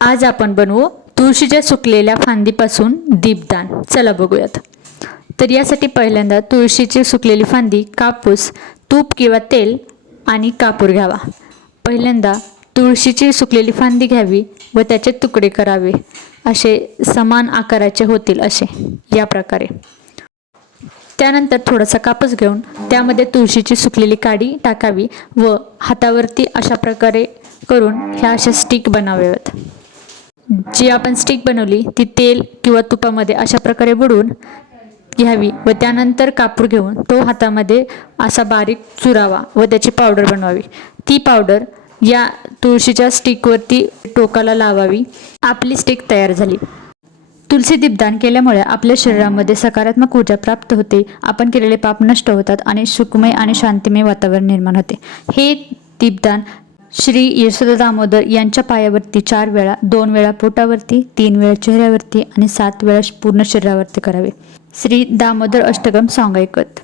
आज आपण बनवू तुळशीच्या सुकलेल्या फांदीपासून दीपदान। चला बघूयात। तर यासाठी पहिल्यांदा तुळशीची सुकलेली फांदी, कापूस, तूप किंवा तेल आणि कापूर घ्यावा। पहिल्यांदा तुळशीची सुकलेली फांदी घ्यावी व त्याचे तुकडे करावे, असे समान आकाराचे होतील असे या प्रकारे। त्यानंतर थोडासा कापूस घेऊन त्यामध्ये तुळशीची सुकलेली काडी टाकावी व हातावरती अशा प्रकारे करून ह्या अशा स्टिक बनवाव्यात। जी आपण स्टिक बनवली ती तेल किंवा तुपामध्ये अशा प्रकारे बुडवून घ्यावी व त्यानंतर कापूर घेऊन तो हातामध्ये असा बारीक चुरावा व त्याची पावडर बनवावी। ती पावडर या तुळशीच्या स्टिकवरती टोकाला लावावी। आपली स्टिक तयार झाली। तुलसी दीपदान केल्यामुळे आपल्या शरीरामध्ये सकारात्मक ऊर्जा प्राप्त होते, आपण केलेले पाप नष्ट होतात आणि सुखमय आणि शांतिमय वातावरण निर्माण होते। हे दीपदान श्री यशोदा दामोदर यांच्या पायावरती 4 वेळा, 2 वेळा पोटावरती, 3 वेळा चेहऱ्यावरती आणि 7 वेळा पूर्ण शरीरावरती करावे। श्री दामोदर अष्टकम सॉन्ग ऐकत।